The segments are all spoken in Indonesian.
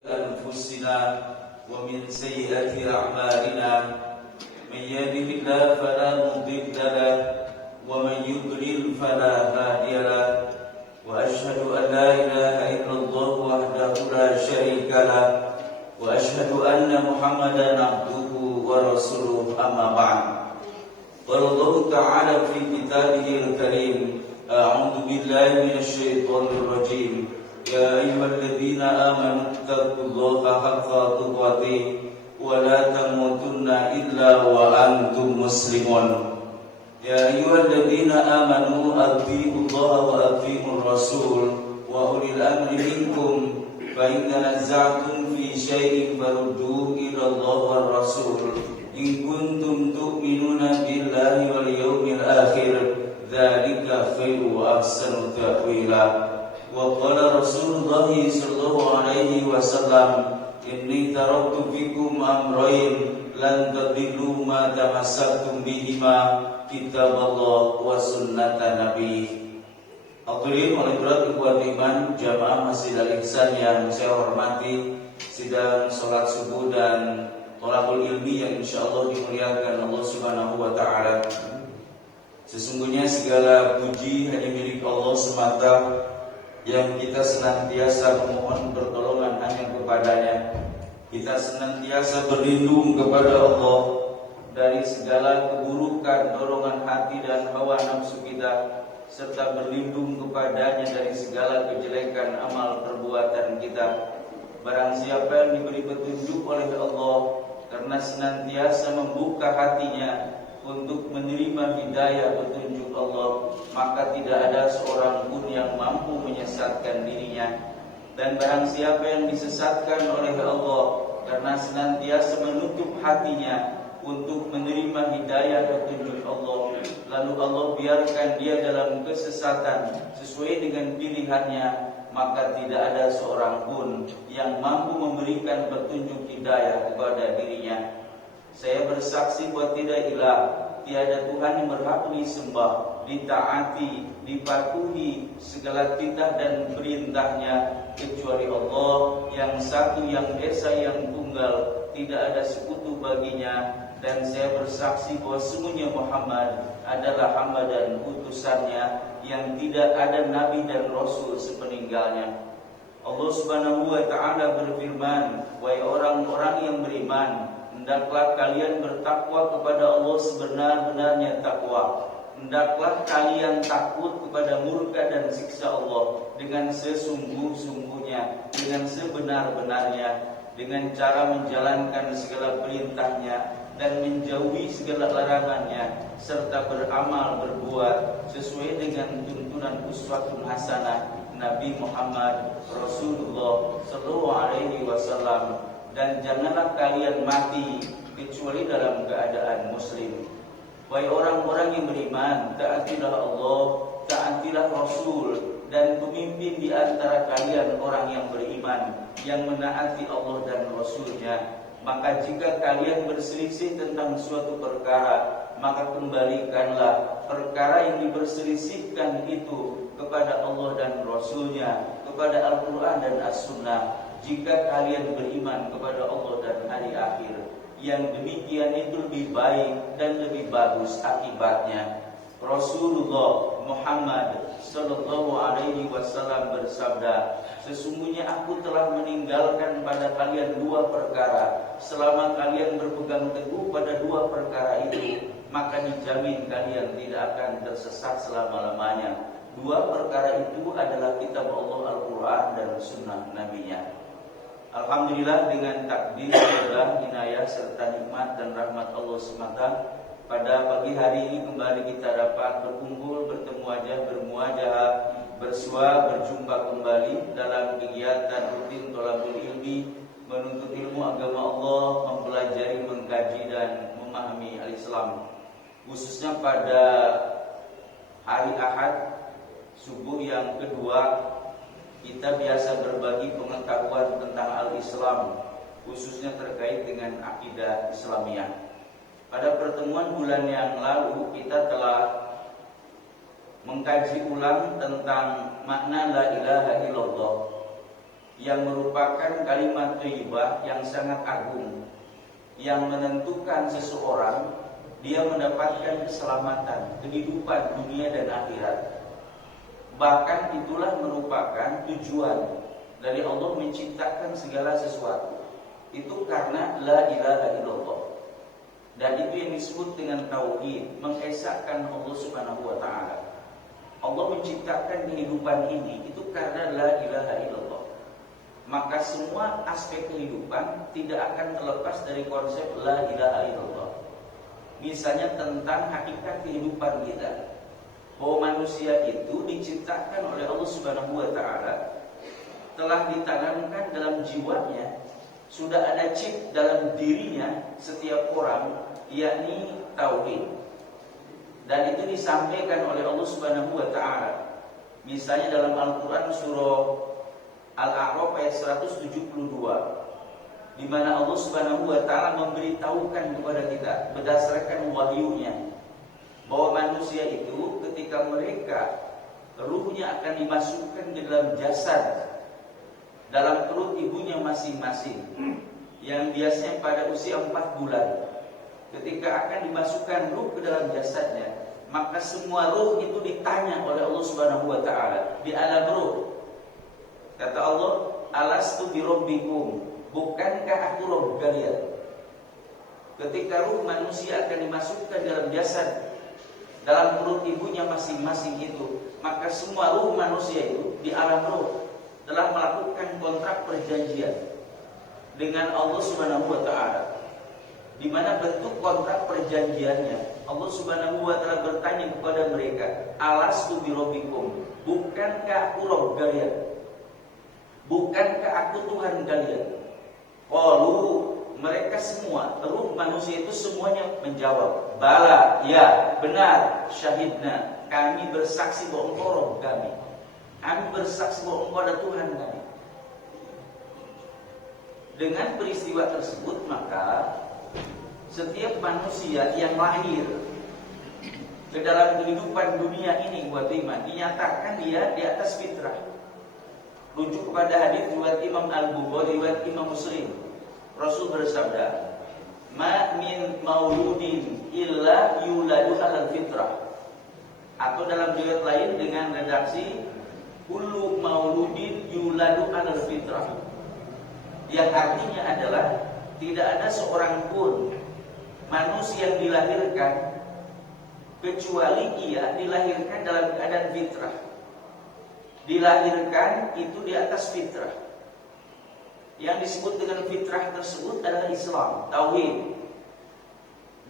أنفسنا ومن سيئات أعمالنا من يهده الله فلا مضل له ومن يضلل فلا هادي له وأشهد أن لا إله إلا الله وحده لا شريك له وأشهد أن محمدا عبده ورسوله أما بعد قال الله تعالى في كتابه الكريم أعوذ بالله من الشيطان الرجيم يا أيها الذين آمنوا اتقوا الله حق تقاته ولا تموتن إلا وأنتم مسلمون يا أيها الذين آمنوا أطيعوا الله وأطيعوا الرسول وأولي الأمر منكم فإن تنازعتم في شيء فردوه إلى الله والرسول إن كنتم تؤمنون بالله واليوم الآخر ذلك خير وأحسن تأويلا وقال رسول الله صلى الله عليه وسلم إني تركت فيكم أمرين لن تضلوا ما تمسكتم بهما kitab Allah wa sunnata Nabi. Hadirin oleh berat ikhwan iman jamaah Masjid Al-Ihsan yang saya hormati, sidang salat subuh dan thalaqul ilmi yang insyaallah dimuliakan Allah Subhanahu wa taala. Sesungguhnya segala puji hanya milik Allah semata yang kita senantiasa memohon pertolongan hanya kepadanya. Kita senantiasa berlindung kepada Allah dari segala keburukan dorongan hati dan hawa nafsu kita, serta berlindung kepadanya dari segala kejelekan amal perbuatan kita. Barang siapa yang diberi petunjuk oleh Allah karena senantiasa membuka hatinya untuk menerima hidayah petunjuk Allah, maka tidak ada seorang pun yang mampu menyesatkan dirinya. Dan barang siapa yang disesatkan oleh Allah karena senantiasa menutup hatinya untuk menerima hidayah petunjuk Allah, lalu Allah biarkan dia dalam kesesatan sesuai dengan pilihannya, maka tidak ada seorang pun yang mampu memberikan petunjuk hidayah kepada dirinya. Saya bersaksi bahwa tiada Tuhan yang berhak disembah, ditaati, dipatuhi segala titah dan perintahnya kecuali Allah yang satu, yang esa, yang tunggal, tidak ada sekutu baginya. Dan saya bersaksi bahwa sesungguhnya Muhammad adalah hamba dan utusannya yang tidak ada nabi dan rasul sepeninggalnya. Allah Subhanahu wa taala berfirman, wahai orang-orang yang beriman, hendaklah kalian bertakwa kepada Allah sebenar-benarnya takwa. Hendaklah kalian takut kepada murka dan siksa Allah dengan sesungguh-sungguhnya, dengan sebenar-benarnya, dengan cara menjalankan segala perintahnya dan menjauhi segala larangannya, serta beramal berbuat sesuai dengan tuntunan uswatun hasanah Nabi Muhammad Rasulullah sallallahu alaihi wasallam. Dan janganlah kalian mati kecuali dalam keadaan muslim. Wahai orang-orang yang beriman, taatilah Allah, taatilah Rasul, dan pemimpin di antara kalian orang yang beriman yang menaati Allah dan Rasulnya. Maka jika kalian berselisih tentang suatu perkara, maka kembalikanlah perkara yang diperselisihkan itu kepada Allah dan Rasulnya, kepada Al-Quran dan As-Sunnah. Jika kalian beriman kepada Allah dan hari akhir, yang demikian itu lebih baik dan lebih bagus akibatnya. Rasulullah Muhammad sallallahu alaihi wasallam bersabda, sesungguhnya aku telah meninggalkan pada kalian dua perkara. Selama kalian berpegang teguh pada dua perkara itu, maka dijamin kalian tidak akan tersesat selama-lamanya. Dua perkara itu adalah kitab Allah Al-Quran dan sunnah Nabi-Nya. Alhamdulillah, dengan takdir, kemudahan, inayah serta nikmat dan rahmat Allah semata, pada pagi hari ini kembali kita dapat berkumpul, bertemu wajah, bermuajahah, bersua, berjumpa kembali dalam kegiatan rutin thalaqul ilmi, menuntut ilmu agama Allah, mempelajari, mengkaji dan memahami al-Islam. Khususnya pada hari Ahad subuh yang kedua, kita biasa berbagi pengetahuan tentang al-Islam, khususnya terkait dengan akidah Islamiyah. Pada pertemuan bulan yang lalu kita telah mengkaji ulang tentang makna la ilaha illallah, yang merupakan kalimat thayyibah yang sangat agung, yang menentukan seseorang dia mendapatkan keselamatan, kehidupan dunia dan akhirat. Bahkan itulah merupakan tujuan dari Allah menciptakan segala sesuatu. Itu karena la ilaha illallah. Dan itu yang disebut dengan tauhid, mengesahkan Allah Subhanahu wa taala. Allah menciptakan kehidupan ini itu karena la ilaha illallah. Maka semua aspek kehidupan tidak akan terlepas dari konsep la ilaha illallah. Misalnya tentang hakikat kehidupan kita, bahwa manusia itu diciptakan oleh Allah Subhanahu wa taala, telah ditanamkan dalam jiwanya, sudah ada chip dalam dirinya setiap orang, yakni tauhid. Dan itu disampaikan oleh Allah Subhanahu wa taala. Misalnya dalam Al-Qur'an surah Al-A'raf ayat 172, di mana Allah Subhanahu wa taala memberitahukan kepada kita berdasarkan wahyunya bahwa manusia itu ketika mereka ruhnya akan dimasukkan ke dalam jasad, dalam perut ibunya masing-masing, yang biasanya pada usia 4 bulan, ketika akan dimasukkan ruh ke dalam jasadnya, maka semua ruh itu ditanya oleh Allah Subhanahu wa taala di alam ruh. Kata Allah, alastu birabbikum, bukankah aku Rabb kalian? Ketika ruh manusia akan dimasukkan dalam jasad, dalam perut ibunya masing-masing itu, maka semua ruh manusia itu di alam ruh telah melakukan kontrak perjanjian dengan Allah Subhanahu wa taala. Di mana bentuk kontrak perjanjiannya? Allah Subhanahu wa taala bertanya kepada mereka, alastu birabbikum, bukankah aku Rabb kalian? Bukankah aku Tuhan kalian? Qalu, mereka semua, ruh manusia itu semuanya menjawab, bala, ya, benar, syahidna, kami bersaksi bahwa engkau Rabb kami. Kami bersaksi bahwa engkau adalah Tuhan kami. Dengan peristiwa tersebut, maka setiap manusia yang lahir ke dalam kehidupan dunia ini, buat iman, dinyatakan dia di atas fitrah. Rujuk kepada hadis riwayat Imam Al-Bukhari, riwayat Imam Muslim. Rasul bersabda, "Ma min mauludin illa yuladu 'alal fitrah." Atau dalam riwayat lain dengan redaksi, "Kullu mauludin yuladu 'alal fitrah." Yang artinya adalah tidak ada seorang pun manusia yang dilahirkan kecuali ia dilahirkan dalam keadaan fitrah. Dilahirkan itu di atas fitrah. Yang disebut dengan fitrah tersebut adalah Islam, tauhid.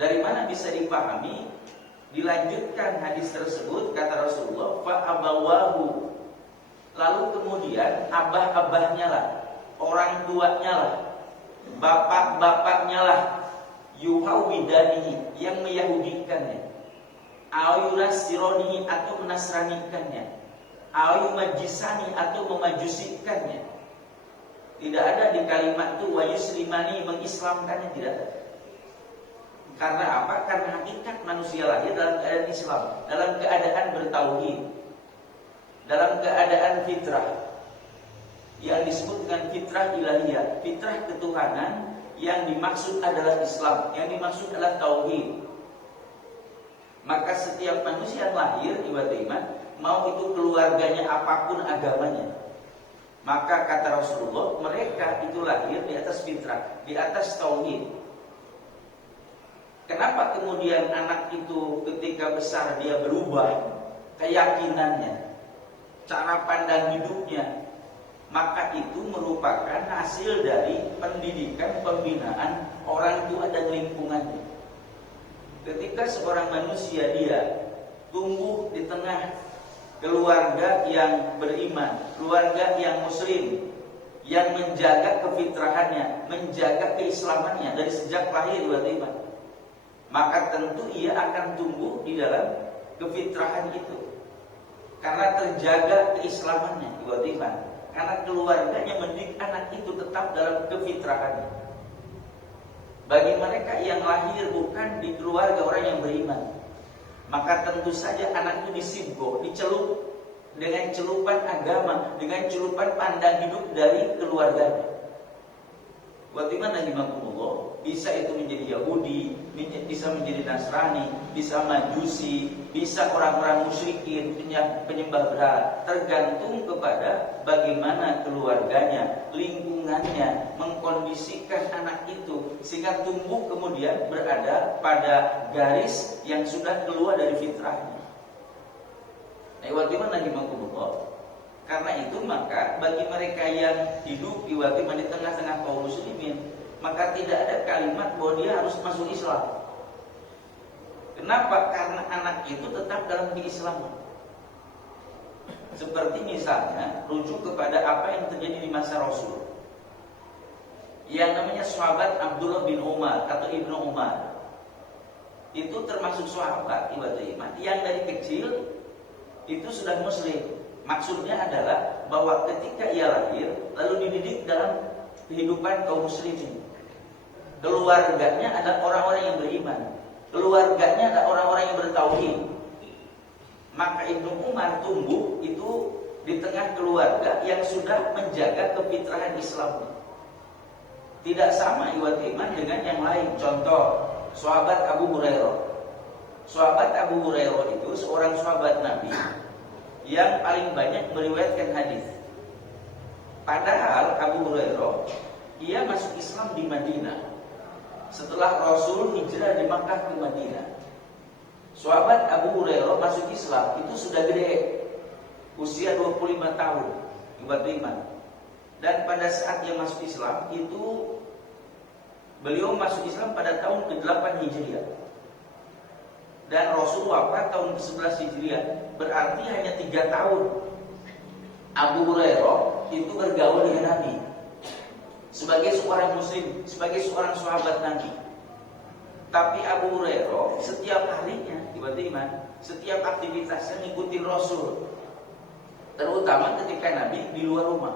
Dari mana bisa dipahami? Dilanjutkan hadis tersebut, kata Rasulullah, fa abawahu. Lalu kemudian abah-abahnya lah, orang tuanya lah, bapak-bapaknya lah, yuhawidanihi, yang meyahudikannya, ayunasironihi, atau menasranikannya, ayumajisani, atau memajusikannya. Tidak ada di kalimat itu wayuslimani, mengislamkannya, tidak ada. Karena apa? Karena hakikat manusia lahir dalam keadaan Islam, dalam keadaan bertauhid, dalam keadaan fitrah, yang disebut dengan fitrah ilahiyah, fitrah ketuhanan. Yang dimaksud adalah Islam, yang dimaksud adalah tauhid. Maka setiap manusia yang lahir iman, mau itu keluarganya apapun agamanya, maka kata Rasulullah, mereka itu lahir di atas fitrah, di atas tauhid. Kenapa kemudian anak itu ketika besar dia berubah keyakinannya, cara pandang hidupnya? Maka itu merupakan hasil dari pendidikan, pembinaan orang tua dan lingkungannya. Ketika seorang manusia dia tumbuh di tengah keluarga yang beriman, keluarga yang muslim, yang menjaga kefitrahannya, menjaga keislamannya dari sejak lahir iman, maka tentu ia akan tumbuh di dalam kefitrahan itu, karena terjaga keislamannya iman, karena keluarganya mendidik anak itu tetap dalam kefitrahannya. Bagi mereka yang lahir bukan di keluarga orang yang beriman, maka tentu saja anak itu disibgo, dicelup dengan celupan agama, dengan celupan pandang hidup dari keluarganya. Bagaimana rahimahumullah? Bisa itu menjadi Yahudi, bisa menjadi Nasrani, bisa Majusi, bisa orang-orang musyrikin, penyembah berhala. Tergantung kepada bagaimana keluarganya, lingkungannya mengkondisikan anak itu sehingga tumbuh kemudian berada pada garis yang sudah keluar dari fitrahnya. Nah, bagaimana rahimahumullah? Karena itu maka bagi mereka yang hidup di tengah-tengah kaum muslimin, maka tidak ada kalimat bahwa dia harus masuk Islam. Kenapa? Karena anak itu tetap dalam keislaman. Seperti misalnya rujuk kepada apa yang terjadi di masa Rasul. Yang namanya sahabat Abdullah bin Umar atau Ibnu Umar. Itu termasuk sahabat ibadah iman yang dari kecil itu sudah muslim. Maksudnya adalah bahwa ketika ia lahir lalu dididik dalam kehidupan kaum muslimin. Keluarganya ada orang-orang yang beriman. Keluarganya ada orang-orang yang bertauhid. Maka Ibnu Umar tumbuh itu di tengah keluarga yang sudah menjaga kefitrahan Islam. Tidak sama ibadah iman dengan yang lain. Contoh, sahabat Abu Hurairah. Sahabat Abu Hurairah itu seorang sahabat Nabi yang paling banyak meriwayatkan hadis. Padahal Abu Hurairah ia masuk Islam di Madinah setelah Rasul hijrah di Makkah ke Madinah. Sahabat Abu Hurairah masuk Islam itu sudah gede, usia 25 tahun, ibadah iman. Dan pada saat dia masuk Islam itu beliau masuk Islam pada tahun ke-8 Hijriah. Dan Rasul wafat tahun ke-11 Hijriah. Berarti hanya 3 tahun Abu Hurairah itu bergaul dengan Nabi sebagai seorang muslim, sebagai seorang sahabat Nabi. Tapi Abu Hurairah setiap harinya ibadah iman, setiap aktivitasnya ngikutin Rasul. Terutama ketika Nabi di luar rumah.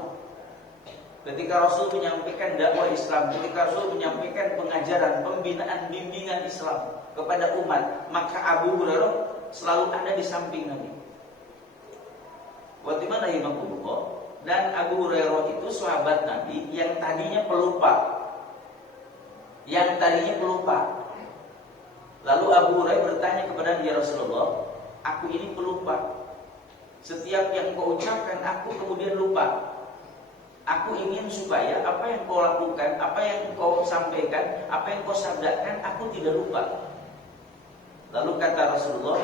Ketika Rasul menyampaikan dakwah Islam, ketika Rasul menyampaikan pengajaran, pembinaan, bimbingan Islam kepada umat, maka Abu Hurairah selalu ada di samping Nabi. Bagaimana rahimahullah? Dan Abu Hurairah itu sahabat Nabi yang tadinya pelupa. Lalu Abu Hurairah bertanya kepada dia, Rasulullah, aku ini pelupa. Setiap yang kau ucapkan aku kemudian lupa. Aku ingin supaya apa yang kau lakukan, apa yang kau sampaikan, apa yang kau sabdakan, aku tidak lupa. Lalu kata Rasulullah,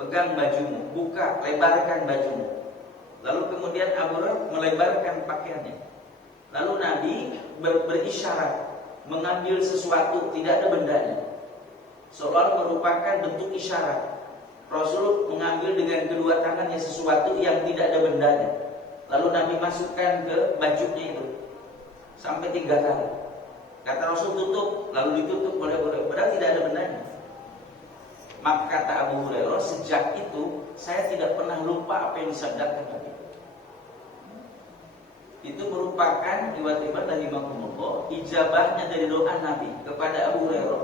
pegang bajumu, buka, lebarkan bajumu. Lalu kemudian Abu Hurairah melebarkan pakaiannya. Lalu Nabi berisyarat mengambil sesuatu, tidak ada bendanya. Seolah merupakan bentuk isyarat. Rasul mengambil dengan kedua tangannya sesuatu yang tidak ada bendanya. Lalu Nabi masukkan ke bajunya itu sampai 3 kali. Kata Rasul tutup, lalu ditutup oleh Abu Hurairah, padahal tidak ada bendanya. Maka kata Abu Hurairah, sejak itu saya tidak pernah lupa apa yang disabdakan Nabi. Itu merupakan tiba-tiba dari rahimahumullah ijabahnya dari doa Nabi kepada Abu Hurairah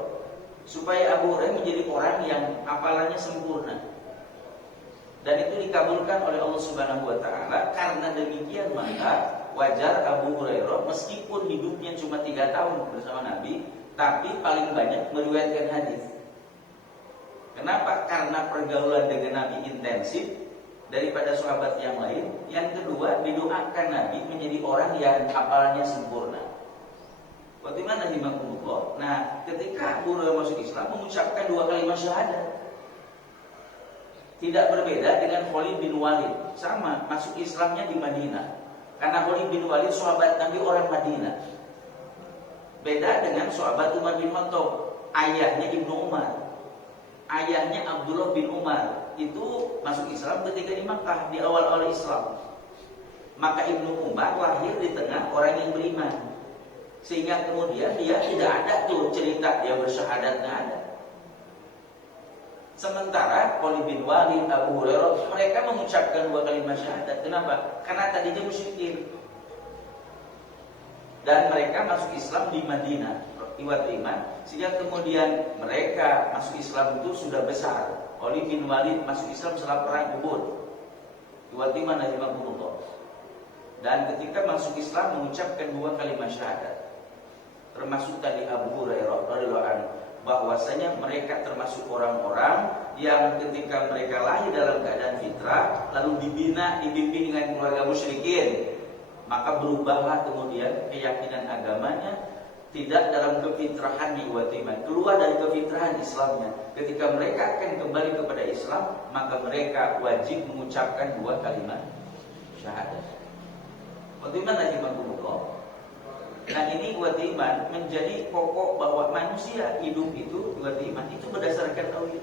supaya Abu Hurairah menjadi orang yang hafalannya sempurna. Dan itu dikabulkan oleh Allah Subhanahu wa taala. Karena demikian maka wajar Abu Hurairah meskipun hidupnya cuma 3 tahun bersama Nabi, tapi paling banyak meriwayatkan hadis. Kenapa? Karena pergaulan dengan Nabi intensif daripada sahabat yang lain. Yang kedua, didoakan Nabi menjadi orang yang hafalannya sempurna. Bagaimana rahimahumullah? Nah, ketika Abu Hurairah masuk Islam mengucapkan 2 kalimat syahadat. Tidak berbeda dengan Khalid bin Walid. Sama, masuk Islamnya di Madinah. Karena Khalid bin Walid sahabat Nabi orang Madinah. Beda dengan sahabat Umar bin Khattab, ayahnya Ibnu Umar. Ayahnya Abdullah bin Umar itu masuk Islam ketika di Makkah, di awal-awal Islam. Maka Ibnu Umar lahir di tengah orang yang beriman. Sehingga kemudian dia tidak ada tuh cerita dia bersyahadat, tidak ada. Sementara Khalid bin Walid, Abu Hurairah, mereka mengucapkan 2 kalimat syahadat. Kenapa? Karena tadinya musyrikin. Dan mereka masuk Islam di Madinah, iwat iman. Sehingga kemudian mereka masuk Islam itu sudah besar. Khalid bin Walid masuk Islam setelah perang Uhud. Iwatimah rahimahullah. Dan ketika masuk Islam mengucapkan 2 kalimat syahadat. Termasuk tadi Abu Hurairah radhiyallahu anhu, bahwasanya mereka termasuk orang-orang yang ketika mereka lahir dalam keadaan fitrah lalu dibina, dibimbing dengan keluarga musyrikin, maka berubahlah kemudian keyakinan agamanya tidak dalam kefitrahannya iwatimah, keluar dari kefitrahan Islamnya. Ketika mereka akan kembali kepada Islam, maka mereka wajib mengucapkan 2 kalimat syahadat. Iman rahimahullah. Nah, ini iman menjadi pokok bahwa manusia hidup itu iman itu berdasarkan tauhid.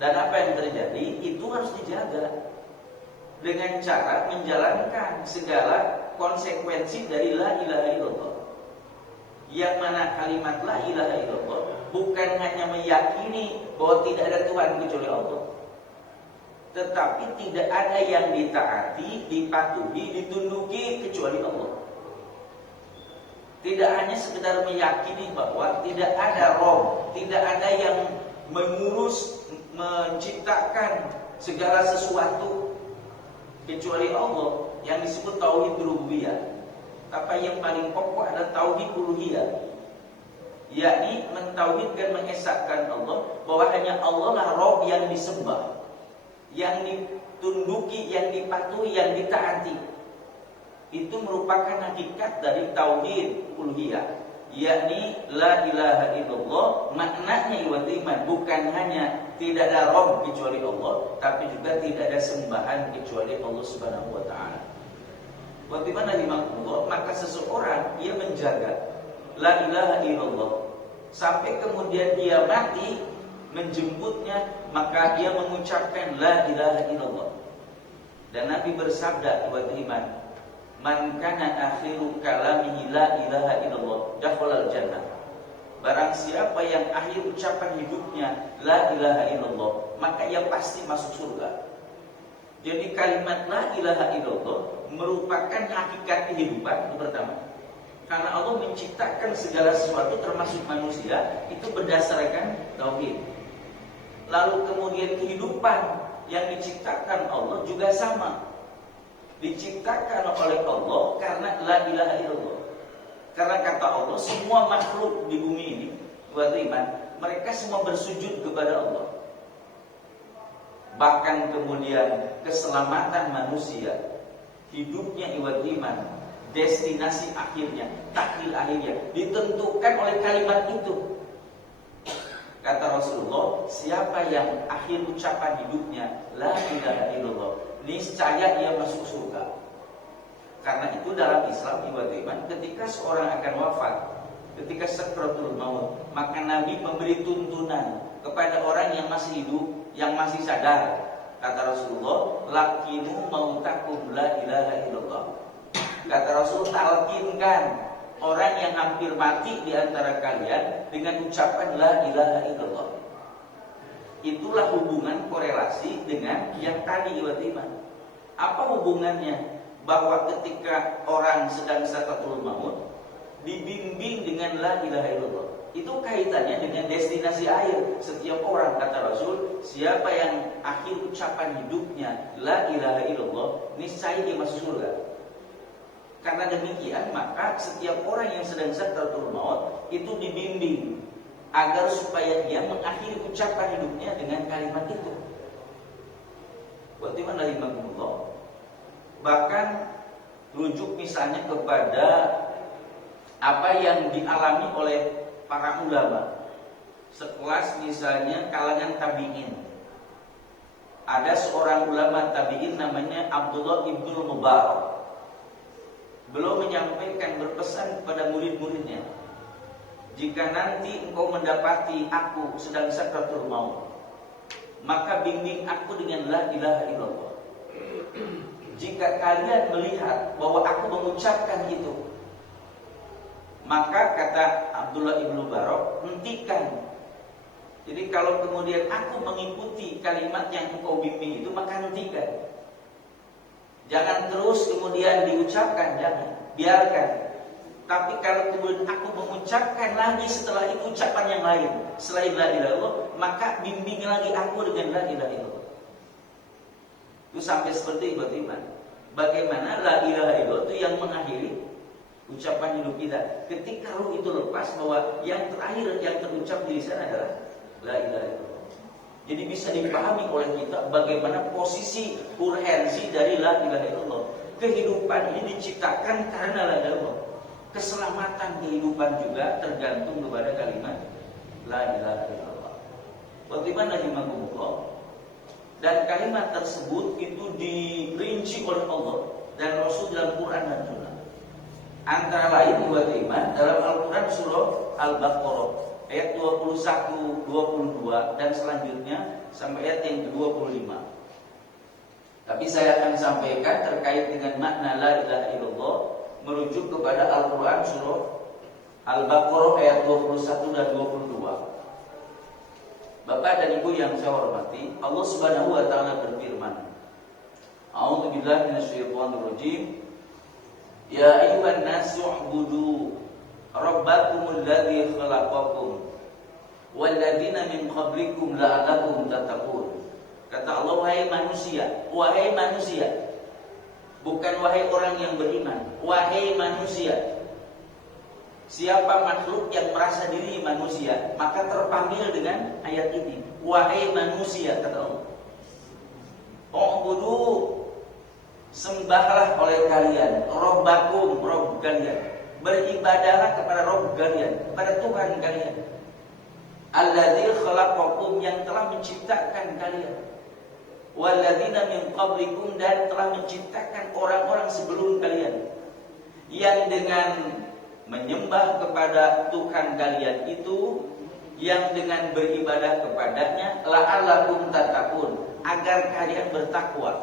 Dan apa yang terjadi itu harus dijaga dengan cara menjalankan segala konsekuensi dari la ilaha illallah. Yang mana kalimat la ilaha illallah bukan hanya meyakini bahwa tidak ada Tuhan kecuali Allah, tetapi tidak ada yang ditaati, dipatuhi, ditunduki kecuali Allah. Tidak hanya sekedar meyakini bahwa tidak ada Rob, tidak ada yang mengurus, menciptakan segala sesuatu kecuali Allah, yang disebut tauhid rububiyah. Tapi yang paling pokok adalah tauhid uluhiyah, yakni mentauhidkan, mengesahkan Allah bahwa hanya Allah lah Rob yang disembah, yang ditunduki, yang dipatuhi, yang ditaati. Itu merupakan hakikat dari tauhid uluhiyah, yakni la ilaha illallah. Maknanya iman bukan hanya tidak ada Rabb kecuali Allah, tapi juga tidak ada sembahan kecuali Allah Subhanahu wa taala. Wa bimana limanullah, maka seseorang ia menjaga la ilaha illallah sampai kemudian dia mati menjemputnya, maka dia mengucapkan la ilaha illallah. Dan Nabi bersabda buat iman, man kana akhiru kalamihi la ilaha illallah dakhalal jannah. Barang siapa yang akhir ucapan hidupnya la ilaha illallah, maka ia pasti masuk surga. Jadi kalimat la ilaha illallah merupakan hakikat kehidupan itu pertama. Karena Allah menciptakan segala sesuatu termasuk manusia itu berdasarkan tauhid. Lalu kemudian kehidupan yang diciptakan Allah juga sama, diciptakan oleh Allah karena la ilaha illallah. Karena kata Allah semua makhluk di bumi ini buat iman, mereka semua bersujud kepada Allah. Bahkan kemudian keselamatan manusia, hidupnya iwat iman, destinasi akhirnya, taklil akhirnya ditentukan oleh kalimat itu. Kata Rasulullah, siapa yang akhir ucapan hidupnya la ilaha illallah, niscaya ia masuk surga. Karena itu dalam Islam iwat iman, ketika seorang akan wafat, ketika sakratul maut, maka Nabi memberi tuntunan kepada orang yang masih hidup, yang masih sadar. Kata Rasulullah, lakinu mautakum la ilaha illallah. Kata Rasul, talqinkan orang yang hampir mati di antara kalian dengan ucapan la ilaha illallah. Itulah hubungan korelasi dengan yang tadi iwat iman. Apa hubungannya? Bahwa ketika orang sedang sakratul maut dibimbing dengan la ilaha illallah, itu kaitannya dengan destinasi akhir setiap orang. Kata Rasul, siapa yang akhir ucapan hidupnya la ilaha illallah, niscaya dia masuk surga. Karena demikian, maka setiap orang yang sedang sakratul maut itu dibimbing agar supaya dia mengakhiri ucapan hidupnya dengan kalimat itu. Buat iman dari Allah. Bahkan rujuk misalnya kepada apa yang dialami oleh para ulama, sekelas misalnya kalangan tabi'in. Ada seorang ulama tabi'in namanya Abdullah ibnul Mubarak. Beliau menyampaikan, berpesan kepada murid-muridnya, jika nanti engkau mendapati aku sedang sakratul maut, maka bimbing aku dengan la ilaha illallah. Jika kalian melihat bahwa aku mengucapkan itu, maka kata Abdullah ibn Mubarak, hentikan. Jadi kalau kemudian aku mengikuti kalimat yang engkau bimbing itu, maka hentikan. Jangan terus kemudian diucapkan, jangan, biarkan. Tapi kalau kemudian aku mengucapkan lagi setelah itu ucapan yang lain selain la ilaha illallah, maka bimbing lagi aku dengan la ilaha illallah. Itu sampai seperti itu iman. Bagaimana la ilaha illallah itu yang mengakhiri ucapan hidup kita. Ketika ruh itu lepas, bahwa yang terakhir yang terucap di lisan adalah la ilaha illallah. Jadi bisa dipahami oleh kita bagaimana posisi urgensi dari la ilaha illallah. Kehidupan ini diciptakan karena la ilaha illallah. Keselamatan kehidupan juga tergantung kepada kalimat la ilaha illallah. Bagaimana rahimahumullah? Dan kalimat tersebut itu dirinci oleh Allah dan Rasul dalam Quran dan Sunnah. Antara lain buat iman dalam Al-Quran surah Al-Baqarah ayat 21, 22 dan selanjutnya sampai ayat yang ke-25. Tapi saya akan sampaikan terkait dengan makna la ilaha illallah merujuk kepada Al-Quran surah Al-Baqarah ayat 21 dan 22. Bapak dan Ibu yang saya hormati, Allah Subhanahu wa taala berfirman, A'udzu billahi minasyaitonir rajim. Ya ayyuhan nasu u'budu rabbakumul ladzi khalaqakum wal ladzina min qablikum la'allakum tattaqun. Kata Allah, wahai manusia. Bukan wahai orang yang beriman, wahai manusia. Siapa makhluk yang merasa diri manusia, maka terpanggil dengan ayat ini. Wahai manusia, kata Allah. U'budu, sembahlah oleh kalian, Rabbakum, Rabb kalian. Beribadahlah kepada Rabb kalian, kepada Tuhan kalian. Alladzi khalaqakum, yang telah menciptakan kalian. Walladzina min qablikum, dan telah menciptakan orang-orang sebelum kalian. Yang dengan menyembah kepada Tuhan kalian itu, yang dengan beribadah kepadanya, la'allakum tattaqun, agar kalian bertakwa.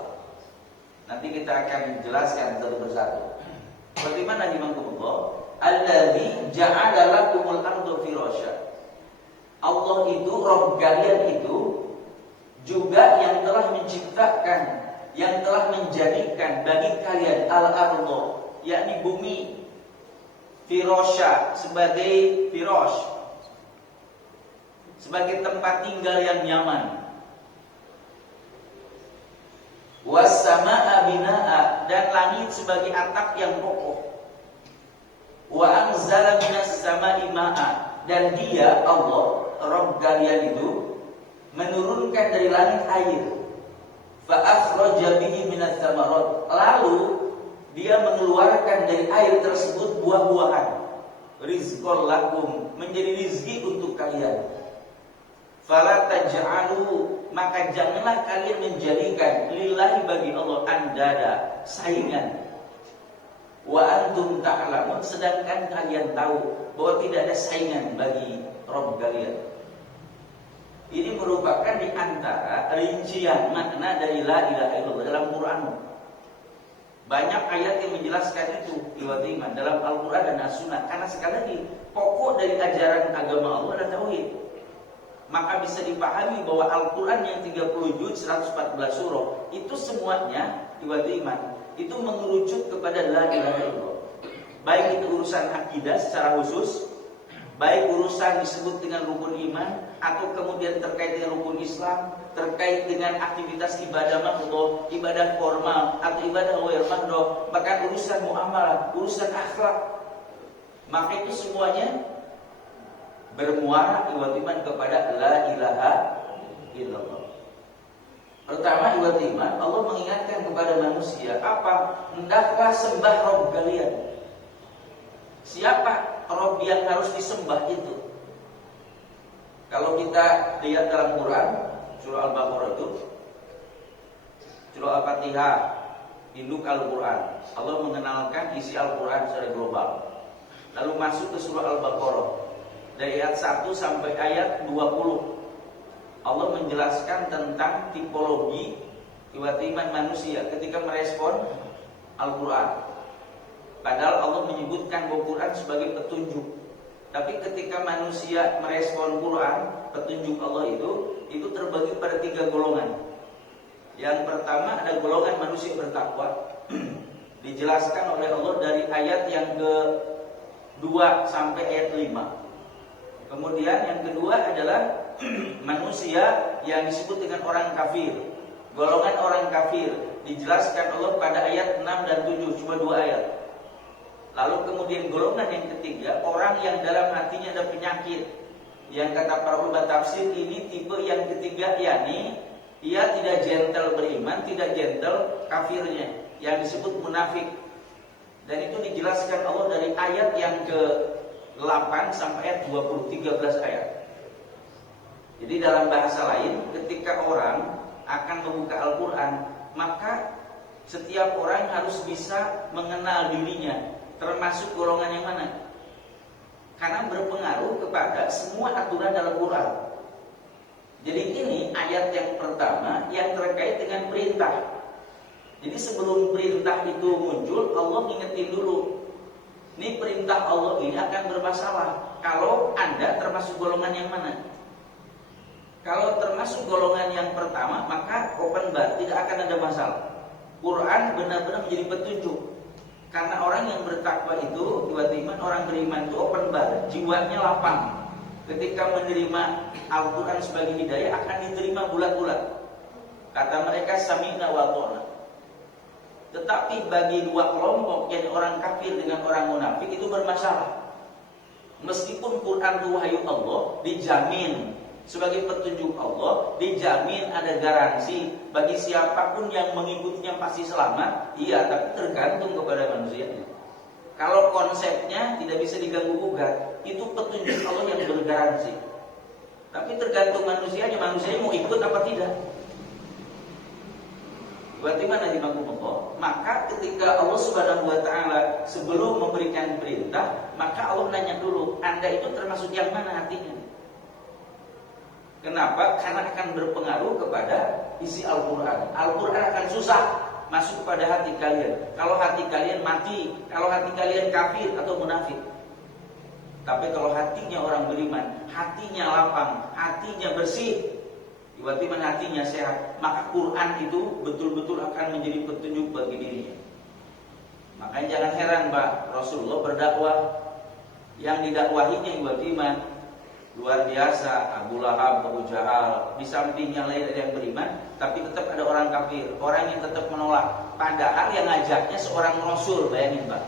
Nanti kita akan jelaskan satu persatu. Bagaimana imankumullah? Alladzi ja'ala lakumul arda firasya. Allah itu, Rabb kalian itu juga yang telah menciptakan, yang telah menjadikan bagi kalian al-arda, yakni bumi, firasya sebagai firash, sebagai tempat tinggal yang nyaman. Was-samaa'a binaa'a, dan langit sebagai atap yang kokoh. Wa anzala minas samaa'i maa'a, dan Dia Allah Rabb kalian itu menurunkan dari langit air. Fa akhraja bihi minas tsamarat, lalu Dia mengeluarkan dari air tersebut buah-buahan. Rizqan lakum, menjadi rizki untuk kalian. Fala taj'alu, maka janganlah kalian menjadikan lillahi, bagi Allah, andada, saingan. Wa antum ta'lamun, sedangkan kalian tahu bahwa tidak ada saingan bagi Rabb kalian. Ini merupakan di antara rincian makna dari la ilaha illallah dalam Quran. Banyak ayat yang menjelaskan itu iman dalam Al-Quran dan As-Sunnah. Karena sekali lagi, pokok dari ajaran agama Allah adalah tauhid. Maka bisa dipahami bahwa Al-Quran yang 30 juz 114 surah itu semuanya iman itu mengerucut kepada la ilaha illallah. Baik itu urusan akidah secara khusus, baik urusan disebut dengan rukun iman, atau kemudian terkait dengan rukun Islam, terkait dengan aktivitas ibadah makhluk, ibadah formal, atau ibadah ghair makhluk, bahkan urusan muamalah, urusan akhlak. Maka itu semuanya bermuara iman kepada la ilaha illallah. Pertama, iman Allah mengingatkan kepada manusia apa? Hendaklah sembah Rabb kalian. Siapa Rabb yang harus disembah itu? Kalau kita lihat dalam Quran, surah Al-Baqarah itu, surah Al-Fatihah, induk Al-Quran. Allah mengenalkan isi Al-Quran secara global. Lalu masuk ke surah Al-Baqarah, dari ayat 1 sampai ayat 20. Allah menjelaskan tentang tipologi iman manusia ketika merespon Al-Quran. Padahal Allah menyebutkan bahwa Quran sebagai petunjuk. Tapi ketika manusia merespon Quran, petunjuk Allah itu terbagi pada 3 golongan. Yang pertama ada golongan manusia bertakwa. Dijelaskan oleh Allah dari ayat yang ke-2 sampai ayat 5. Kemudian yang kedua adalah manusia yang disebut dengan orang kafir. Golongan orang kafir dijelaskan Allah pada ayat 6 dan 7, cuma 2 ayat. Lalu kemudian golongan yang ketiga, orang yang dalam hatinya ada penyakit. Yang kata para ulama tafsir ini tipe yang ketiga, yakni ia tidak gentle beriman, tidak gentle kafirnya, yang disebut munafik. Dan itu dijelaskan Allah dari ayat yang ke-8 sampai ayat 20, 13 ayat. Jadi dalam bahasa lain, ketika orang akan membuka Al-Quran, maka setiap orang harus bisa mengenal dirinya, termasuk golongan yang mana. Karena berpengaruh kepada semua aturan dalam Quran. Jadi ini ayat yang pertama yang terkait dengan perintah. Jadi sebelum perintah itu muncul, Allah ingetin dulu. Ini perintah Allah ini akan bermasalah kalau Anda termasuk golongan yang mana. Kalau termasuk golongan yang pertama, maka open bar, tidak akan ada masalah. Quran benar-benar menjadi petunjuk. Karena orang yang bertakwa itu, tiba-tiba orang beriman itu open bar, jiwanya lapang. Ketika menerima Al-Quran sebagai hidayah akan diterima bulat-bulat. Kata mereka sami'na wa ata'na. Tetapi bagi dua kelompok, yaitu orang kafir dengan orang munafik, itu bermasalah. Meskipun Quran itu wahyu Allah, dijamin sebagai petunjuk Allah, dijamin ada garansi bagi siapapun yang mengikutinya pasti selamat. Iya, tapi tergantung kepada manusianya. Kalau konsepnya tidak bisa diganggu-gugat, itu petunjuk Allah yang bergaransi. Tapi tergantung manusianya mau ikut apa tidak. Berarti mana di bangku Allah? Maka ketika Allah Subhanahu wa taala sebelum memberikan perintah, maka Allah nanya dulu, Anda itu termasuk yang mana hatinya? Kenapa? Karena akan berpengaruh kepada isi Al-Quran. Al-Quran akan susah masuk pada hati kalian. Kalau hati kalian mati, kalau hati kalian kafir atau munafik. Tapi kalau hatinya orang beriman, hatinya lapang, hatinya bersih, tiba-tiba hatinya sehat, maka Quran itu betul-betul akan menjadi petunjuk bagi dirinya. Makanya jangan heran, Pak, Rasulullah berdakwah, yang didakwahinya tiba-tiba luar biasa. Abu Lahab, Abu Jahal, di samping yang lain ada yang beriman, tapi tetap ada orang kafir, orang yang tetap menolak. Padahal yang ngajaknya seorang Rasul, bayangin Pak.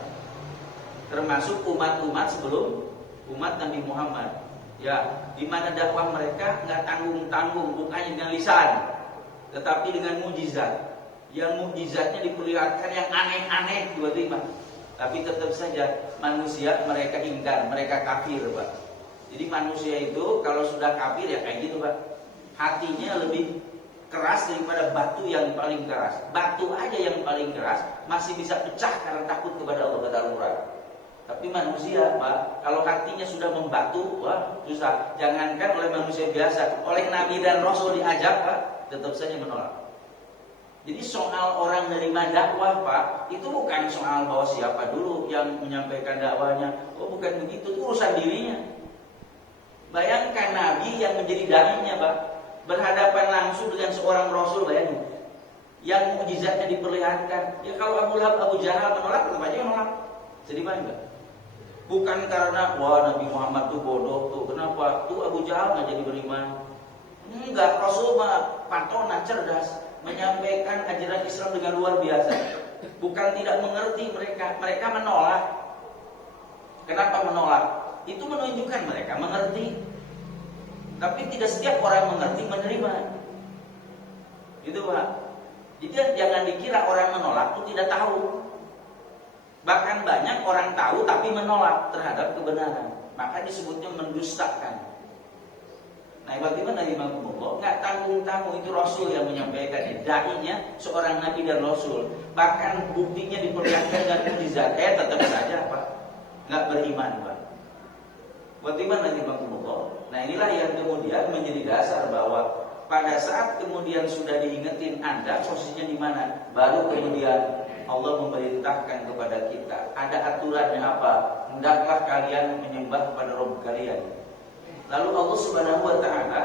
Termasuk umat-umat sebelum umat Nabi Muhammad. Ya, di mana dakwah mereka nggak tanggung-tanggung, bukannya dengan lisan, tetapi dengan mukjizat. Yang mukjizatnya diperlihatkan yang aneh-aneh tiba-tiba. Tapi tetap saja manusia mereka ingkar, mereka kafir, Pak. Jadi manusia itu kalau sudah kafir ya kayak gitu, Pak. Hatinya lebih keras daripada batu yang paling keras. Batu aja yang paling keras masih bisa pecah karena takut kepada Allah, kata Al-Quran. Tapi manusia, Pak, kalau hatinya sudah membatu, wah susah. Jangankan oleh manusia biasa, oleh Nabi dan Rasul diajak, Pak, tetap saja menolak. Jadi soal orang menerima dakwah, Pak, itu bukan soal bahwa siapa dulu yang menyampaikan dakwahnya. Oh, bukan begitu, itu urusan dirinya. Bayangkan Nabi yang menjadi dai-nya, Pak, berhadapan langsung dengan seorang Rasul, bayangin, yang mukjizatnya diperlihatkan. Ya kalau Abu Lahab, Abu Jahal menolak, tetap aja menolak. Sedih banget, Pak. Bukan karena wah Nabi Muhammad tuh bodoh tuh, kenapa tuh Abu Jahal nggak jadi beriman? Enggak, Rasul mah patona, cerdas, menyampaikan ajaran Islam dengan luar biasa. Bukan tidak mengerti mereka menolak. Kenapa menolak? Itu menunjukkan mereka mengerti. Tapi tidak setiap orang mengerti menerima. Gitu, Pak. Jadi jangan dikira orang menolak itu tidak tahu. Bahkan banyak orang tahu tapi menolak terhadap kebenaran. Maka disebutnya mendustakan. Nah, bagaimana Imamullah? Nggak tanggung-tanggung, itu Rasul yang menyampaikan. Dai-nya seorang Nabi dan Rasul. Bahkan buktinya diperlihatkan dengan mukjizat. Tetap saja, Pak, nggak beriman, Pak. Bagaimana Imamullah? Nah, inilah yang kemudian menjadi dasar bahwa pada saat kemudian sudah diingetin Anda posisinya di mana, baru kemudian Allah memerintahkan kepada kita, ada aturannya apa? Hendaklah kalian menyembah kepada Rabb kalian. Lalu Allah Subhanahu wa taala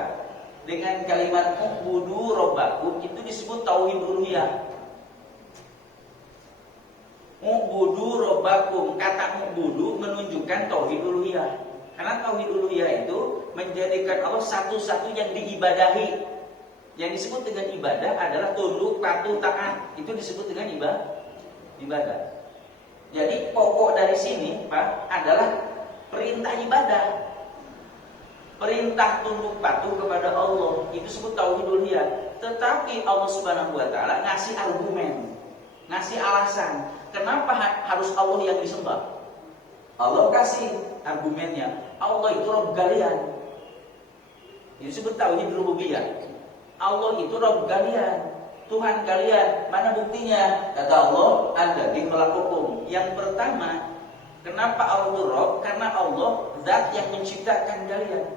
dengan kalimat ubudu rabbakum itu disebut tauhid uluhiyah. Ubudu rabbakum, kata ubudu menunjukkan tauhid Yang disebut dengan ibadah adalah tunduk, patuh, taat. Itu disebut dengan ibadah. Jadi pokok dari sini, Pak, adalah perintah ibadah. Perintah tunduk patuh kepada Allah, itu disebut tauhid uluhiyah. Tetapi Allah Subhanahu wa taala ngasih argumen, ngasih alasan kenapa harus Allah yang disembah. Allah kasih argumennya, Allah itu Rabb kalian. Itu disebut tauhid rububiyah. Allah itu Rabb kalian, Tuhan kalian. Mana buktinya? Kata Allah, alladzi khalaqakum. Yang pertama, kenapa Allah itu Rabb? Karena Allah zat yang menciptakan kalian.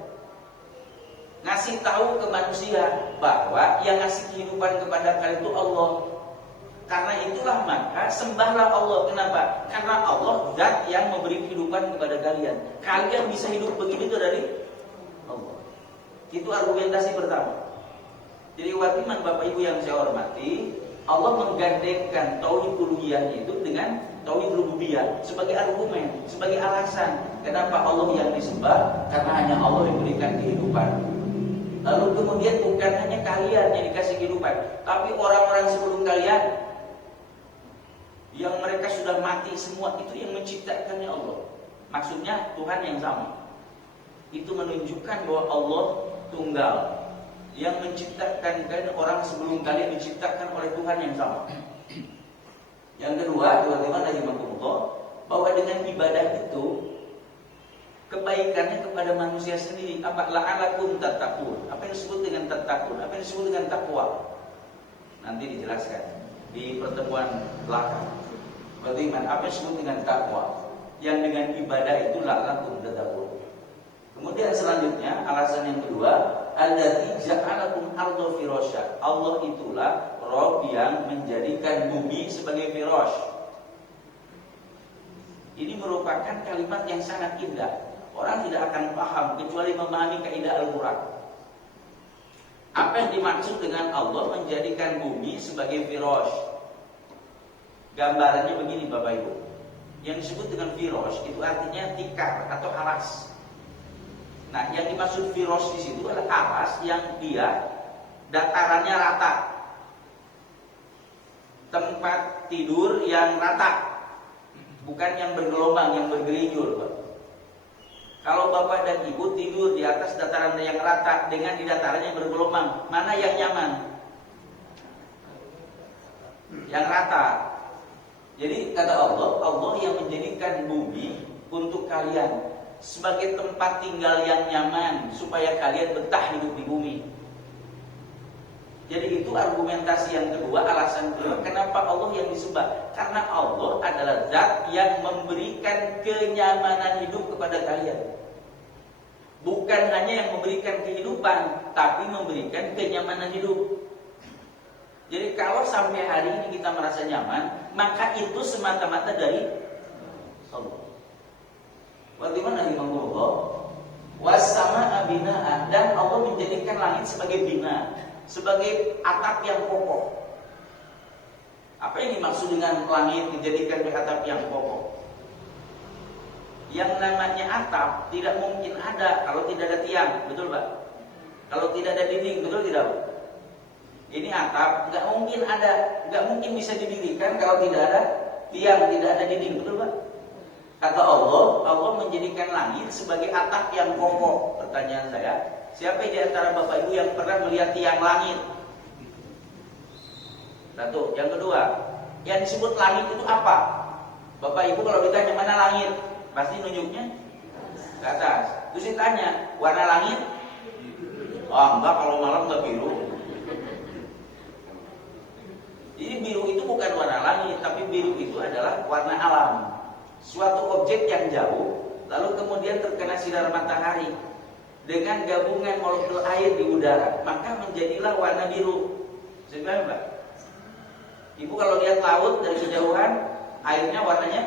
Ngasih tahu ke manusia bahwa yang ngasih kehidupan kepada kalian itu Allah. Karena itulah maka sembahlah Allah. Kenapa? Karena Allah zat yang memberi kehidupan kepada kalian. Kalian bisa hidup begini itu dari Allah. Itu argumentasi pertama. Jadi watiman Bapak Ibu yang saya hormati, Allah menggandengkan tauhid uluhiyahnya itu dengan tauhid rububiyah sebagai argumen, sebagai alasan kenapa Allah yang disembah, karena hanya Allah yang memberikan kehidupan. Lalu kemudian bukan hanya kalian yang dikasih kehidupan, tapi orang-orang sebelum kalian yang mereka sudah mati semua, itu yang menciptakannya Allah. Maksudnya Tuhan yang sama. Itu menunjukkan bahwa Allah tunggal. Yang menciptakan kalian, orang sebelum kalian diciptakan oleh Tuhan yang sama. Yang kedua, teman-teman rahimakumullah, bahwa dengan ibadah itu kebaikannya kepada manusia sendiri. Apa la'alakum tattaqun? Apa yang disebut dengan tattaqun? Apa yang disebut dengan takwa? Nanti dijelaskan di pertemuan belakang. Bagaimana apa yang disebut dengan takwa? Yang dengan ibadah itu la'alakum tattaqun. Kemudian selanjutnya alasan yang kedua, alladzi ja'alakum arda firasya. Allah itulah Rabb yang menjadikan bumi sebagai firash. Ini merupakan kalimat yang sangat indah. Orang tidak akan paham kecuali memahami kaidah Al-Quran. Apa yang dimaksud dengan Allah menjadikan bumi sebagai firash? Gambarannya begini Bapak Ibu. Yang disebut dengan firash itu artinya tikar atau alas. Nah, yang dimaksud firash di situ adalah alas yang dia datarannya rata. Tempat tidur yang rata. Bukan yang bergelombang, yang bergerinjul, Pak. Kalau Bapak dan Ibu tidur di atas dataran yang rata dengan di dataran yang bergelombang, mana yang nyaman? Yang rata. Jadi kata Allah, Allah yang menjadikan bumi untuk kalian sebagai tempat tinggal yang nyaman supaya kalian betah hidup di bumi. Jadi itu argumentasi yang kedua, alasan kedua kenapa Allah yang disembah. Karena Allah adalah zat yang memberikan kenyamanan hidup kepada kalian. Bukan hanya yang memberikan kehidupan, tapi memberikan kenyamanan hidup. Jadi kalau sampai hari ini kita merasa nyaman, maka itu semata-mata dari Allah. Bagaimana Allah? Was-samaa'a binaa'a, dan Allah menjadikan langit sebagai bina, sebagai atap yang kokoh. Apa yang dimaksud dengan langit dijadikan sebagai atap yang kokoh? Yang namanya atap tidak mungkin ada kalau tidak ada tiang, betul Pak? Kalau tidak ada dinding, betul tidak Pak? Ini atap nggak mungkin ada, nggak mungkin bisa didirikan kalau tidak ada tiang, tidak ada dinding, betul Pak? Kata Allah, Allah menjadikan langit sebagai atap yang kokoh. Pertanyaan saya, siapa di antara Bapak Ibu yang pernah melihat tiang langit? Satu. Yang kedua, yang disebut langit itu apa? Bapak Ibu kalau ditanya mana langit, pasti nunjuknya ke atas. Terus ditanya, warna langit? Oh enggak, kalau malam enggak biru. Jadi biru itu bukan warna langit, tapi biru itu adalah warna alam. Suatu objek yang jauh, lalu kemudian terkena sinar matahari dengan gabungan molekul air di udara, maka menjadilah warna biru. Sudah Mbak? Ibu kalau lihat laut dari kejauhan, airnya warnanya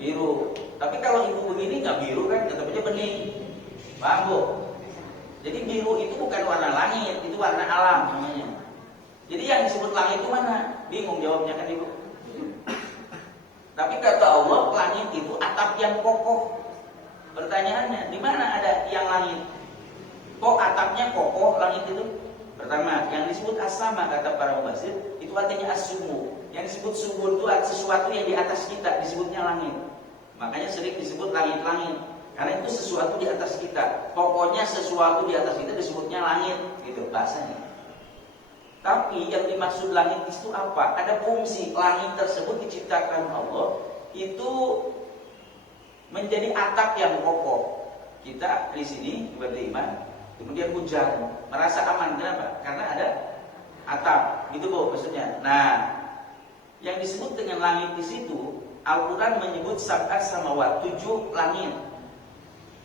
biru. Tapi kalau ibu begini nggak biru kan, tetap aja bening. Paham Bu? Jadi biru itu bukan warna langit, itu warna alam namanya. Jadi yang disebut langit itu mana? Bingung jawabnya kan Ibu. Tapi kata Allah, langit itu atap yang kokoh. Pertanyaannya, di mana ada tiang langit? Kok atapnya kokoh langit itu? Pertama, yang disebut as-sama kata para mufassir itu artinya as-sumu. Yang disebut sumu itu sesuatu yang di atas kita, disebutnya langit. Makanya sering disebut langit-langit. Karena itu sesuatu di atas kita. Pokoknya sesuatu di atas kita disebutnya langit, gitu bahasanya. Tapi yang dimaksud langit itu apa? Ada fungsi. Langit tersebut diciptakan Allah itu menjadi atap yang kokoh. Kita di sini beriman, kemudian hujan, merasa aman. Kenapa? Karena ada atap. Gitu Bu maksudnya. Nah, yang disebut dengan langit di situ, Al-Quran menyebut sab'as samawat, 7 langit.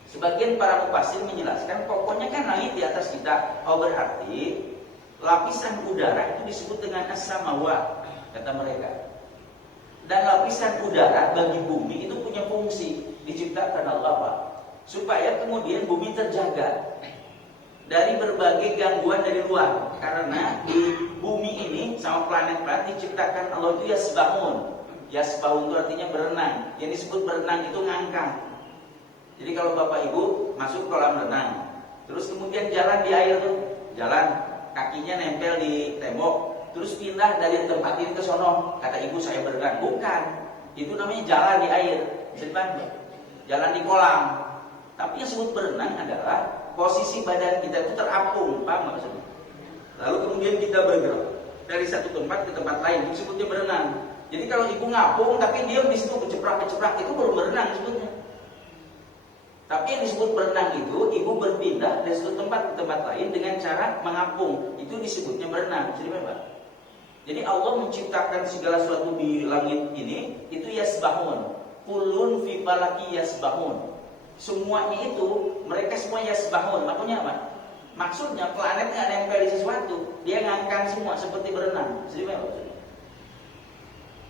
Sebagian para mufassir menjelaskan, pokoknya kan langit di atas kita. Oh berarti lapisan udara itu disebut dengan as-samawat, kata mereka. Dan lapisan udara bagi bumi itu punya fungsi, diciptakan Allah Pak, supaya kemudian bumi terjaga dari berbagai gangguan dari luar. Karena di bumi ini sama planet-planet diciptakan Allah itu yasbahun. Yasbahun itu artinya berenang. Yang disebut berenang itu ngangkang. Jadi kalau Bapak Ibu masuk kolam renang, terus kemudian jalan di air tuh, jalan kakinya nempel di tembok, terus pindah dari tempat ini ke sono, kata ibu saya berenang. Bukan, itu namanya jalan di air, bisa dibantu. Jalan di kolam. Tapi yang disebut berenang adalah posisi badan kita itu terapung, paham nggak maksudnya? Lalu kemudian kita bergerak dari satu tempat ke tempat lain, itu disebutnya berenang. Jadi kalau ibu ngapung tapi diam di situ keceprak-keceprak, itu belum berenang disebutnya. Tapi yang disebut berenang itu, ibu berpindah dari satu tempat ke tempat lain dengan cara mengapung. Itu disebutnya berenang. Jadi Allah menciptakan segala sesuatu di langit ini, itu yasbahun. Kulun fi falaki yasbahun. Semuanya itu, mereka semua yasbahun. Maksudnya apa? Maksudnya planet nggak nempel di sesuatu, dia ngangkang semua seperti berenang.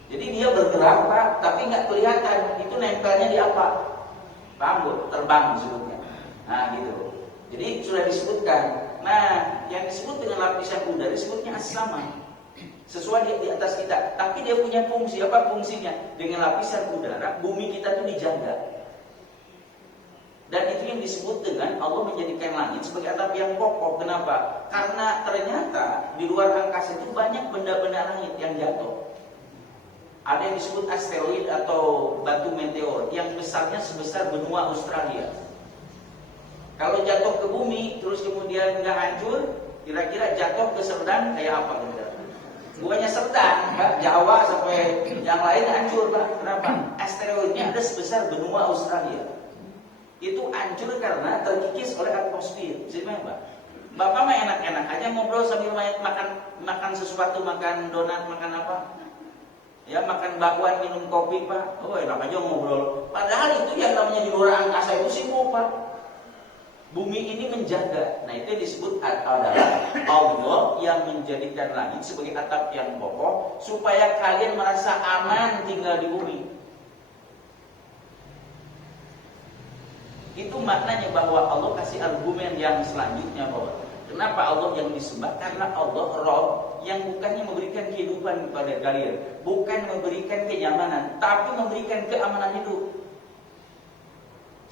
Jadi dia bergerak Pak, tapi nggak kelihatan. Itu nempelnya di apa? Paham Bu? Terbang disebutnya. Nah gitu. Jadi sudah disebutkan. Nah yang disebut dengan lapisan udara disebutnya as-sama, sesuai di atas kita. Tapi dia punya fungsi. Apa fungsinya? Dengan lapisan udara bumi kita tuh dijaga. Dan itu yang disebut dengan Allah menjadikan langit sebagai atap yang kokoh. Kenapa? Karena ternyata di luar angkasa itu banyak benda-benda langit yang jatuh. Ada yang disebut asteroid atau batu meteor yang besarnya sebesar benua Australia. Kalau jatuh ke bumi terus kemudian nggak hancur, kira-kira jatuh ke Serdan kayak apa? Bukannya Serdan, Pak, Jawa sampai yang lain hancur Pak. Kenapa? Asteroidnya ada sebesar benua Australia. Itu hancur karena terkikis oleh atmosfer. Jadi Pak, Bapak mah enak-enak aja ngobrol sambil makan sesuatu, makan donat, makan apa? Ya makan bakwan, minum kopi Pak. Oh enak aja ngobrol. Padahal itu yang namanya di luar angkasa itu sibuk Pak. Bumi ini menjaga. Nah itu disebut adalah Allah yang menjadikan langit sebagai atap yang kokoh supaya kalian merasa aman tinggal di bumi. Itu maknanya bahwa Allah kasih argumen yang selanjutnya bahwa kenapa Allah yang disembah? Karena Allah Rabb yang bukannya memberikan kehidupan kepada kalian, bukan memberikan kenyamanan, tapi memberikan keamanan hidup.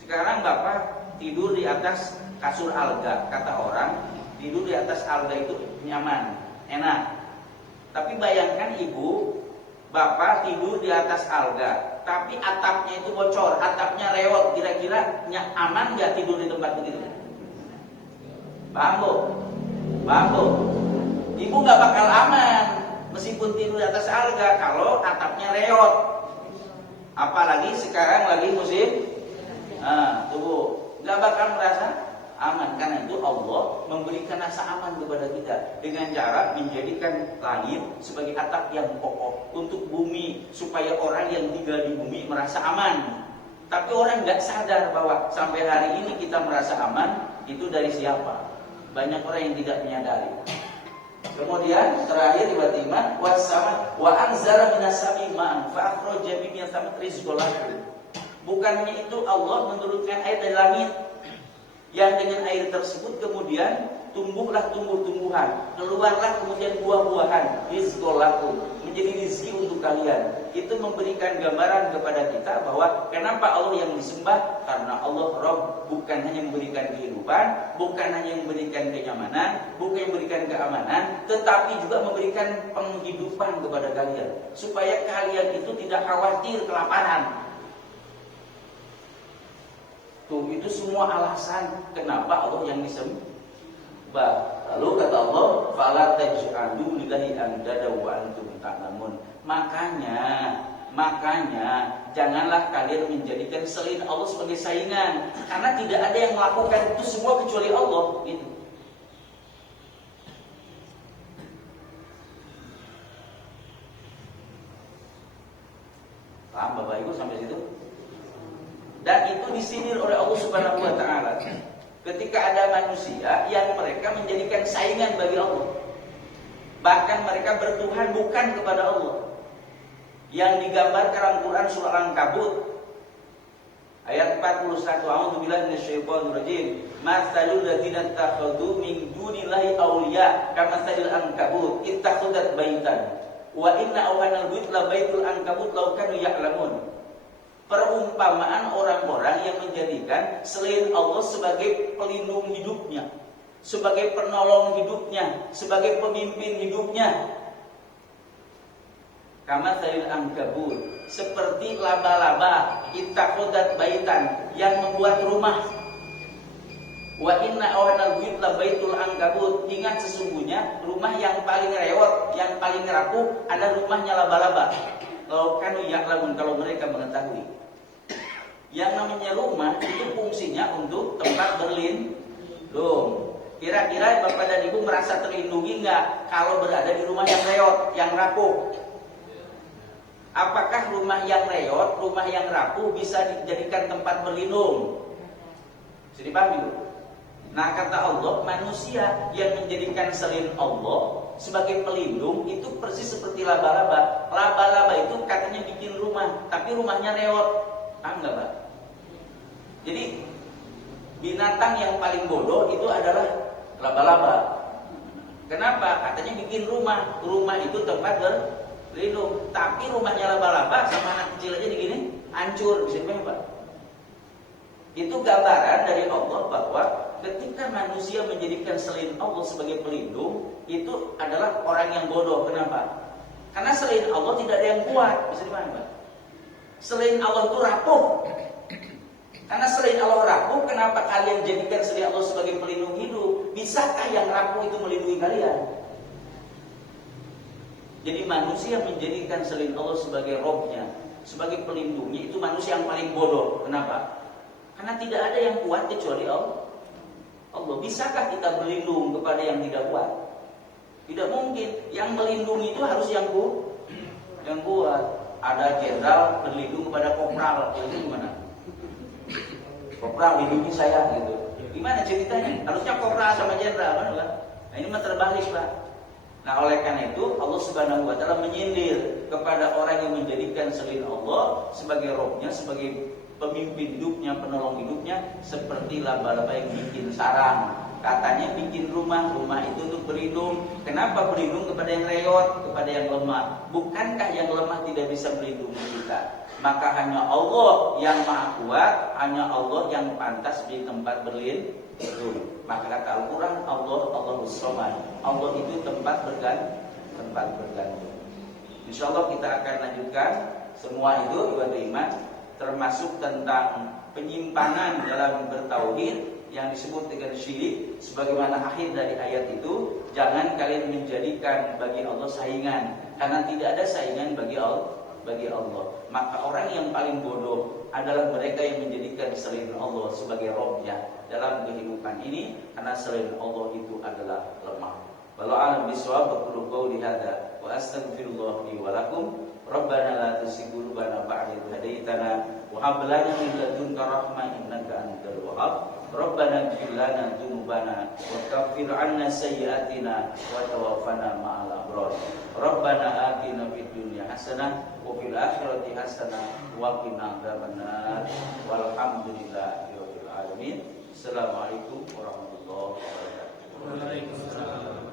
Sekarang Bapak tidur di atas kasur alga, kata orang tidur di atas alga itu nyaman, enak. Tapi bayangkan ibu, Bapak tidur di atas alga, tapi atapnya itu bocor, atapnya reot, kira-kira aman nggak tidur di tempat begitu? Paham Bu? Paham Bu? Ibu nggak bakal aman meskipun tidur di atas alga kalau atapnya reot. Apalagi sekarang lagi musim, tuh nggak bakal merasa aman. Karena itu Allah memberikan rasa aman kepada kita dengan cara menjadikan langit sebagai atap yang kokoh untuk bumi supaya orang yang tinggal di bumi merasa aman. Tapi orang nggak sadar bahwa sampai hari ini kita merasa aman itu dari siapa? Banyak orang yang tidak menyadari. Kemudian terakhir tiba-tiba wasama wa anzala minas sami ma'an fa akhraja bihi min thamari rizqan. Bukannya itu Allah menurunkan air dari langit yang dengan air tersebut kemudian tumbuhlah tumbuh-tumbuhan, keluarlah kemudian buah-buahan, rizqul lakum, menjadi rezeki untuk kalian. Itu memberikan gambaran kepada kita bahwa kenapa Allah yang disembah, karena Allah Rabb bukan hanya memberikan kehidupan, bukan hanya memberikan kenyamanan, bukan memberikan keamanan, tetapi juga memberikan penghidupan kepada kalian, supaya kalian itu tidak khawatir kelaparan. Tuh, itu semua alasan kenapa Allah yang disembah. Lalu kata Allah, fala taj'alu lillahi andada wa antum ta'lamun. Makanya janganlah kalian menjadikan selain Allah sebagai saingan, karena tidak ada yang melakukan itu semua kecuali Allah. Gitu. Paham Bapak Ibu sampai situ? Dan itu disindir oleh Allah Subhanahu wa taala. Ketika ada manusia yang mereka menjadikan saingan bagi Allah. Bahkan mereka bertuhan bukan kepada Allah. Yang digambarkan Al-Qur'an surah Al-Ankabut ayat 41, a'udzubillahi minasyaitonir rajim. Matsalul ladzina takhadhu min dunillahi awliya kamatsalil ankabut ittakhadhat baitan wa inna awhanal buyut la baitul ankabut law kanu ya'lamun. Perumpamaan orang-orang yang menjadikan selain Allah sebagai pelindung hidupnya, sebagai penolong hidupnya, sebagai pemimpin hidupnya. Kamatsalil ankabut, seperti laba-laba ittakhadhat baitan, yang membuat rumah. Wa inna awhanal buyut la baitul ankabut. Ingat, sesungguhnya rumah yang paling rewot, yang paling rapuh adalah rumahnya laba-laba. Kalau kanu ya'lamun, kalau mereka mengetahui. Yang namanya rumah itu fungsinya untuk tempat berlindung. Kira-kira Bapak dan Ibu merasa terlindungi enggak kalau berada di rumah yang reot, yang rapuh? Apakah rumah yang reot, rumah yang rapuh bisa dijadikan tempat berlindung? Bisa dipahami, Bu? Nah, kata Allah, manusia yang menjadikan selain Allah sebagai pelindung itu persis seperti laba-laba. Laba-laba itu katanya bikin rumah, tapi rumahnya reot. Paham nggak, Pak? Jadi binatang yang paling bodoh itu adalah laba-laba. Kenapa? Katanya bikin rumah. Rumah itu tempat berlindung, tapi rumahnya laba-laba sama anak kecil aja begini hancur. Bisa dipahami, Pak? Itu gambaran dari Allah bahwa ketika manusia menjadikan selain Allah sebagai pelindung, itu adalah orang yang bodoh. Kenapa? Karena selain Allah tidak ada yang kuat. Bisa dipahami, Pak? Selain Allah itu rapuh. Karena selain Allah rapuh, kenapa kalian jadikan selain Allah sebagai pelindung hidup? Bisakah yang rapuh itu melindungi kalian? Jadi manusia menjadikan selain Allah sebagai Robnya, sebagai pelindungnya, itu manusia yang paling bodoh. Kenapa? Karena tidak ada yang kuat kecuali Allah. Bisakah kita berlindung kepada yang tidak kuat? Tidak mungkin. Yang melindungi itu harus yang kuat. Ada jenderal berlindung kepada kopral, itu gimana? Kopral lindungi saya gitu. Gimana ceritanya? Harusnya kopral sama jenderal, kan? Nah, ini mah terbalik, Pak. Nah, oleh karena itu Allah Subhanahu wa taala menyindir kepada orang yang menjadikan selain Allah sebagai Robnya, sebagai pemimpin hidupnya, penolong hidupnya, seperti laba-laba yang bikin sarang. Katanya bikin rumah itu untuk berlindung. Kenapa berlindung kepada yang reot, kepada yang lemah? Bukankah yang lemah tidak bisa melindungi kita? Maka hanya Allah yang maha kuat, hanya Allah yang pantas di tempat berlindung. Maka kata Al-Quran, Allahus Samad. Allah itu tempat bergantung. Insya Allah kita akan lanjutkan semua itu ibadah iman, termasuk tentang penyimpangan dalam bertauhid yang disebut dengan syirik. Sebagaimana akhir dari ayat itu, jangan kalian menjadikan bagi Allah saingan, karena tidak ada saingan bagi Allah. Maka orang yang paling bodoh adalah mereka yang menjadikan selain Allah sebagai Robnya dalam kehidupan ini, karena selain Allah itu adalah lemah. Wallahu a'lam bishawab. Aqulu qouli hadza wa astaghfirullah li wa lakum. Rabbana la tuzigh qulubana ba'da idh hadaytana wa hab lana min ladunka rahmah innaka antal wahhab. Rabbana ighfir lana dzunubana wa kaffir 'anna sayyi'atina wa tawaffana ma'al abrar. Rabbana atina fid dunya hasanah wa fil akhirati hasanah wa qina adzabannar. Walhamdulillahi rabbil alamin. Assalamualaikum warahmatullahi wabarakatuh. Waalaikumsalam.